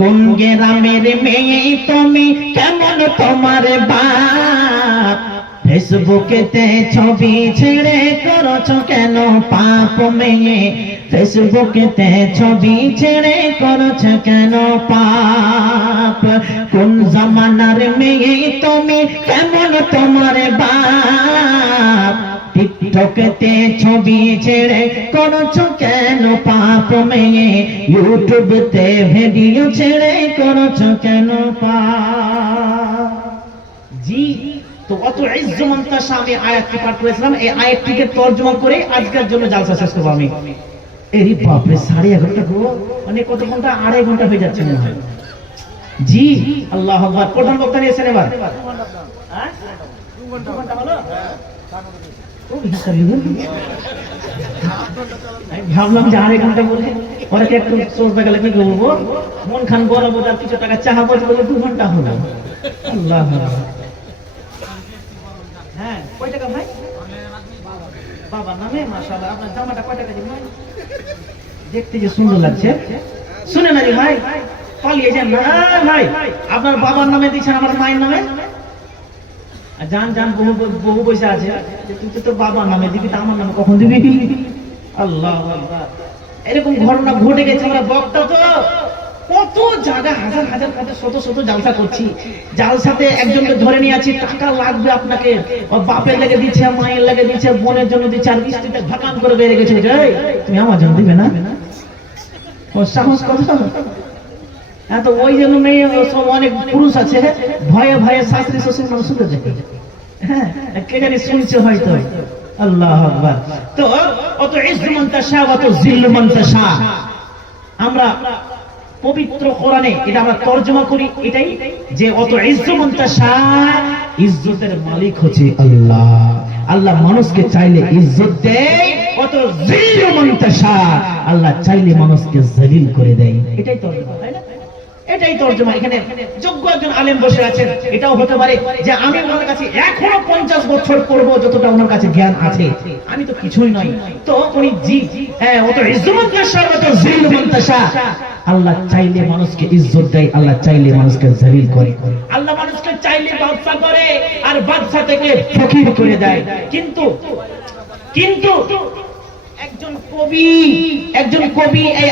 কোন গ্রামের মেয়ে তুমি, কেমন তোমার বাপ? ফেসবুকেতে ছবি ছেড়ে করছো কেন পাপ মেয়ে? ফেসবুকেতে ছবি ছেড়ে করছো কেন পাপ? কোন জামানার মেয়ে তুমি, কেমন তোমার বাপ? টিকটকেতে ছবি ছেড়ে করছো কেন পাপ মেয়ে? ইউটিউবতে ভিডিও ছেড়ে করছো কেন পাপ? জি, তো অত ইজ্জু মুনতাশা আমি আয়াতটি পাঠ করেছিলাম। এই আয়াতটিকে তরজমা করে আজকের জন্য জালসা শেষ করব আমি। এরি বাপ রে, 11:30 গো, মানে কত ঘন্টা? 2.5 ঘন্টা হয়ে যাচ্ছে মনে হয়। জি, আল্লাহু আকবার। প্রধান বক্তা নিয়েছেন এবার। হ্যাঁ, 2 ঘন্টা হলো। ভাবলাম যে 2.5 ঘন্টা বলে পরে একটু সোচতে গেলে কি বলবো, মন খান বলবো তার কিছু টাকা চাহাবো, বলে 2 ঘন্টা হলো। আল্লাহ, হ্যাঁ, কয় টাকা ভাই? বাবার নামে, মাশাআল্লাহ। আপনার জামাটা কয় টাকা দিবেন? দেখতে যে সুন্দর লাগছে। শুনে না রে ভাই, পালিয়ে যান না ভাই। আপনার বাবার নামে দিচ্ছেন, আমার মায়ের নামে? জান জান, বহু পয়সা আছে। তুই তো তোর বাবার নামে দিবি, তা আমার নামে কখন দিবি? আল্লাহ আকবার। এরকম ঘটনা ঘটে গেছে। আমরা বক্তা তো কত জায়গা, হাজার হাজার শত শত জালসা করছি। জালসাতে একজনকে ধরে নিয়ে আছি, টাকা লাগবে আপনাকে, বাপের লেগে দিচ্ছে, মায়ের লেগে দিচ্ছে, বোনের জন্য দিচ্ছে, আর বৃষ্টিতে ঢাকান করে বেড়ে গেছে। তুমি আমার জন্য দিবে না? ও সাহস কত! তো ওই জন্য মেয়ে সব অনেক পুরুষ আছে, ভয়ে ভয়ে শাশুড়ি শ্বশুর মানুষ শুনে যায়। হ্যাঁ, কে জানি শুনছে হয়তো। আল্লাহু আকবার। তো অত ইজ্জু মুনতাশা অত জিল্লু মুনতাশা, আমরা পবিত্র কোরআনে এটা আমরা তরজমা করি এটাই, যে অত ইজ্জু মুনতাশা, ইজ্জতের মালিক হচ্ছে আল্লাহ। আল্লাহ মানুষকে চাইলে ইজ্জত দেয়। অত জিল্লু মুনতাশা, আল্লাহ চাইলে মানুষকে জলিল করে দেয়। এটাই তরজমা, তাই না? এটাই তরজমা। এখানে যোগ্য একজন আলেম বসে আছেন, এটাও হতে পারে যে আমি ওনার কাছে এখনো 50 বছর পড়বো, যতটা ওনার কাছে জ্ঞান আছে। আমি তো কিছুই নই। তো উনি জি, অত ইজ্জু মুনতাশা অত জিল্লু মুনতাশা, আল্লাহ চাইলে মানুষকে ইজ্জত দেয়, আল্লাহ চাইলে মানুষকে জলিল করে। আল্লাহ মানুষকে চাইলে বাদশা করে, আর বাদশা থেকে ফকির করে দেয়। কিন্তু একজন কবি এই